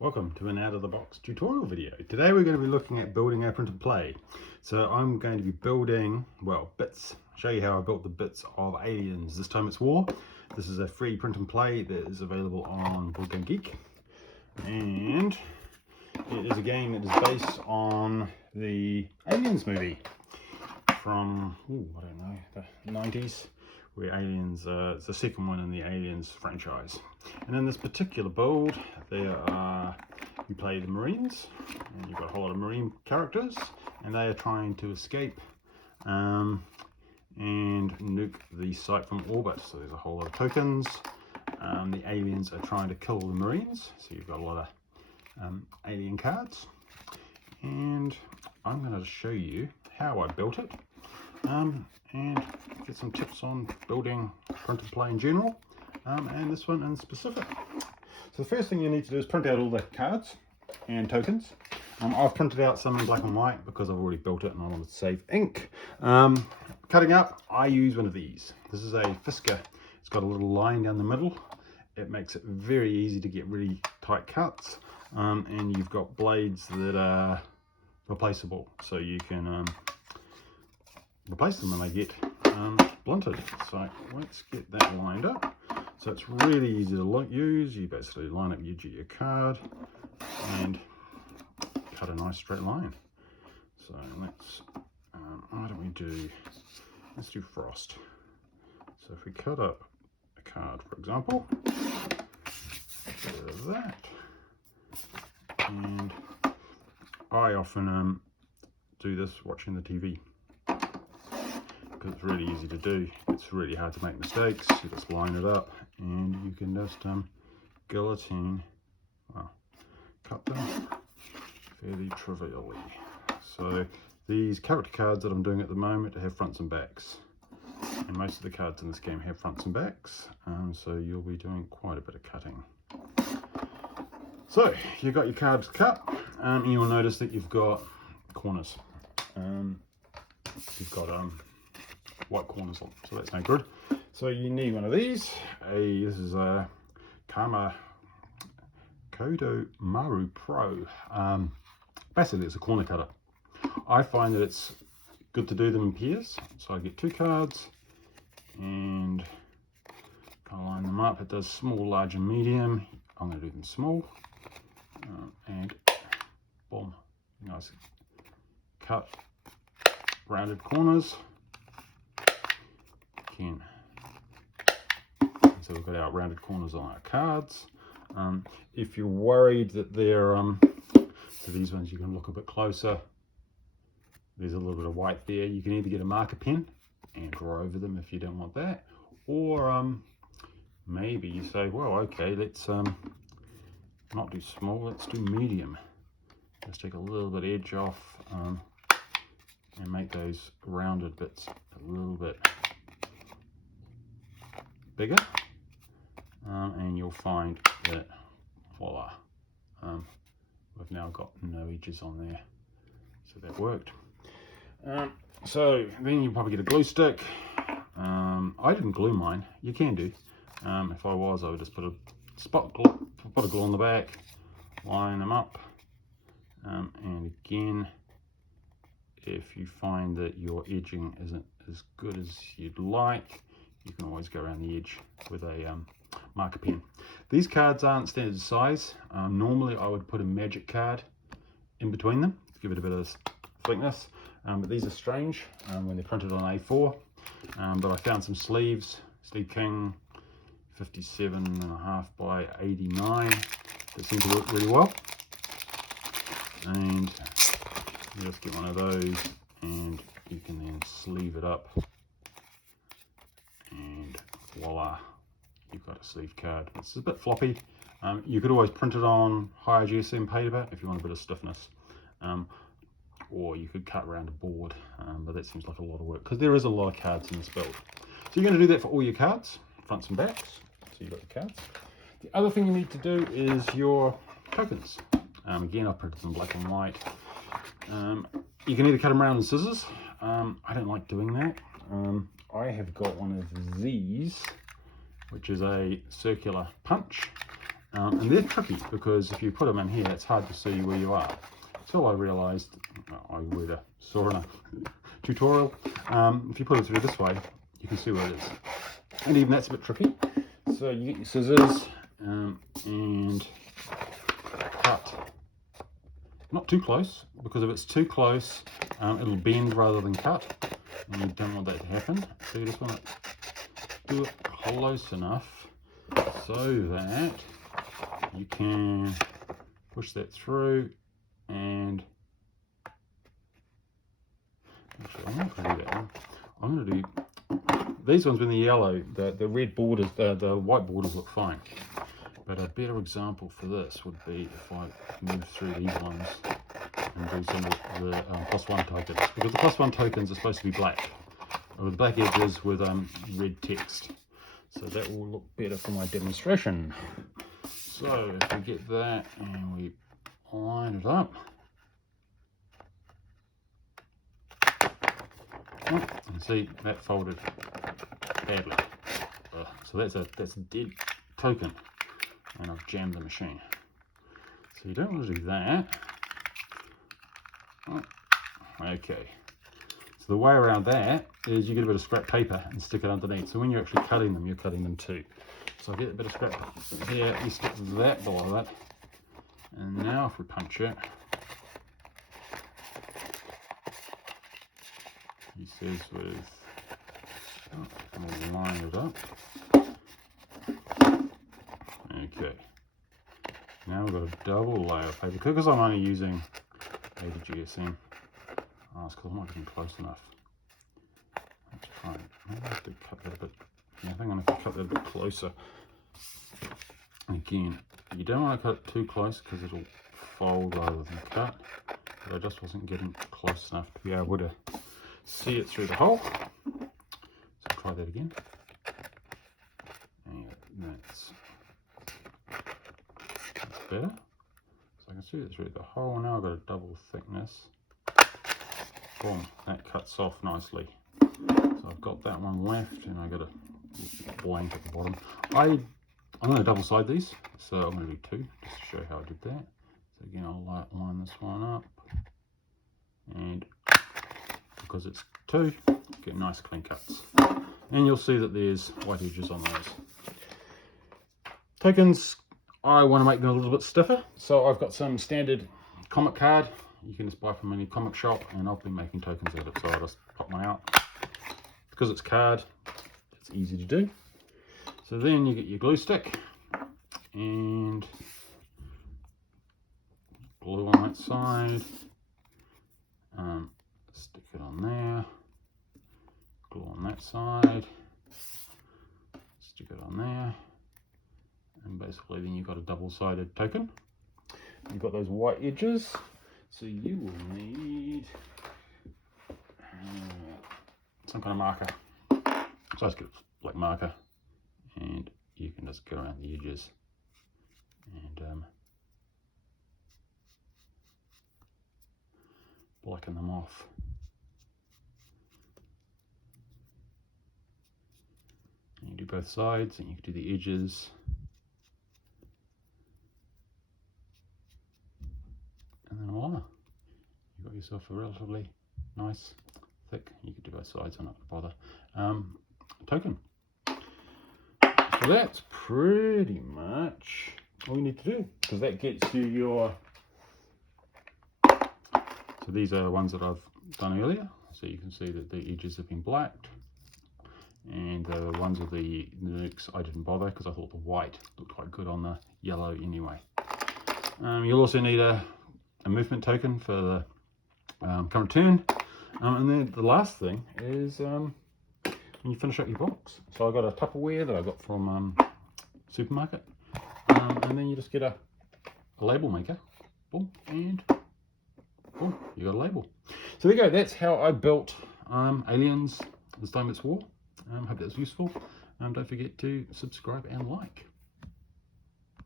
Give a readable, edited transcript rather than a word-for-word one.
Welcome to an out-of-the-box tutorial video. Today we're going to be looking at building our print and play. So I'm going to be building, well, bits. Show you how I built the bits of Aliens. This time it's War. This is a free print and play that is available on Board Game Geek. And it is a game that is based on the Aliens movie from, I don't know, the 90s. Where Aliens, it's the second one in the Aliens franchise. And in this particular build, you play the Marines, and you've got a whole lot of Marine characters, and they are trying to escape and nuke the site from orbit. So there's a whole lot of tokens. The aliens are trying to kill the Marines, so you've got a lot of alien cards. And I'm going to show you how I built it. And get some tips on building print and play in general, and this one in specific. So the first thing you need to do is print out all the cards and tokens. I've printed out some in black and white because I've already built it and I wanted to save ink. Cutting up, I use one of these. This is a Fisker. It's got a little line down the middle. It makes it very easy to get really tight cuts, and you've got blades that are replaceable, so you can replace them when they get blunted. So let's get that lined up. So it's really easy to use. You basically line up the edge of your card and cut a nice straight line. So let's, why don't we do, let's do frost. So if we cut up a card, for example, get that. And I often do this watching the TV, because it's really easy to do. It's really hard to make mistakes. You just line it up and you can just guillotine, well, cut them fairly trivially. So these character cards that I'm doing at the moment have fronts and backs, and most of the cards in this game have fronts and backs, so you'll be doing quite a bit of cutting. So you've got your cards cut, and you'll notice that you've got corners. You've got white corners on, so that's no good. So you need one of these. This is a Kodo Maru Pro. Basically it's a corner cutter. I find that it's good to do them in pairs. So I get two cards and kind of line them up. It does small, large and medium. I'm going to do them small, and boom, nice cut, rounded corners. Again, so we've got our rounded corners on our cards. If you're worried that they're so these ones, you can look a bit closer. There's a little bit of white there. You can either get a marker pen and draw over them if you don't want that, or maybe you say, well, okay, let's not do small, let's do medium. Just take a little bit edge off and make those rounded bits a little bit bigger, and you'll find that, voila, we've now got no edges on there, so that worked. So then you probably get a glue stick. I didn't glue mine. You can do. If I was, I would just put a spot glue, put a glue on the back, line them up, and again, if you find that your edging isn't as good as you'd like, you can always go around the edge with a marker pen. These cards aren't standard size. Normally I would put a magic card in between them to give it a bit of thickness, but these are strange when they're printed on A4. But I found some sleeves, Sleeve King 57.5 by 89, that seem to work really well. And you just get one of those and you can then sleeve it up, and voila, you've got a sleeve card. It's a bit floppy. You could always print it on higher GSM paper if you want a bit of stiffness, or you could cut around a board, but that seems like a lot of work because there is a lot of cards in this build. So you're going to do that for all your cards, fronts and backs. So you've got your cards. The other thing you need to do is your tokens. Again, I printed them black and white. You can either cut them around with scissors. I don't like doing that. I have got one of these, which is a circular punch, And they're tricky because if you put them in here, it's hard to see where you are. Until I realised, saw in a tutorial, if you put it through this way, you can see where it is. And even that's a bit tricky. So you get your scissors and cut. Not too close, because if it's too close, it'll bend rather than cut. And you don't want that to happen. So you just want to do it close enough so that you can push that through. And actually, I'm not going to do that one. I'm going to do these ones with the yellow. The red borders, the white borders look fine. But a better example for this would be if I move through these ones and do some of the +1 tokens, because the +1 tokens are supposed to be black, with black edges with red text. So that will look better for my demonstration. So if we get that and we line it up, and see that folded badly. So that's a dead token, and I've jammed the machine. So you don't want to do that. Okay. So the way around that is you get a bit of scrap paper and stick it underneath. So when you're actually cutting them, you're cutting them too. So I get a bit of scrap here, you stick that below it. And now if we punch it, he says with, I'm going to line it up. Okay. Now we've got a double layer of paper. Because I'm only using 80 GSM, it's because I'm not getting close enough. That's fine. Maybe I have to cut that a bit. Yeah, I think I'm going to have to cut that a bit closer. Again, you don't want to cut it too close because it'll fold rather than cut. But I just wasn't getting close enough to be able to see it through the hole. So try that again. And that's better. So I can see it through the hole. Now I've got a double thickness. Boom, that cuts off nicely. So I've got that one left, and I've got a blank at the bottom. I'm going to double side these, so I'm going to do 2 just to show how I did that. So again, I'll line this one up, and because it's 2, get nice clean cuts. And you'll see that there's white edges on those. Tokens, I want to make them a little bit stiffer, so I've got some standard comic card. You can just buy from any comic shop, and I'll be making tokens out of it, so I'll just pop mine out. Because it's card, it's easy to do. So then you get your glue stick and glue on that side, stick it on there, glue on that side, stick it on there, and basically then you've got a double-sided token. You've got those white edges, so you will need some kind of marker. So I just get a black marker, and you can just go around the edges and blacken them off. And you do both sides, and you can do the edges. And then voila, you've got yourself a relatively nice, thick, you could do both sides, I'm not going to bother, token. So that's pretty much all you need to do, because that gets you your, so these are the ones that I've done earlier, so you can see that the edges have been blacked, and the ones with the nukes I didn't bother because I thought the white looked quite good on the yellow anyway. You'll also need a movement token for the current turn, and then the last thing is when you finish up your box. So I got a Tupperware that I got from supermarket, and then you just get a label maker, boom, and boom, you got a label. So there you go, that's how I built Aliens This Time It's War. Hope that was useful. Don't forget to subscribe and like.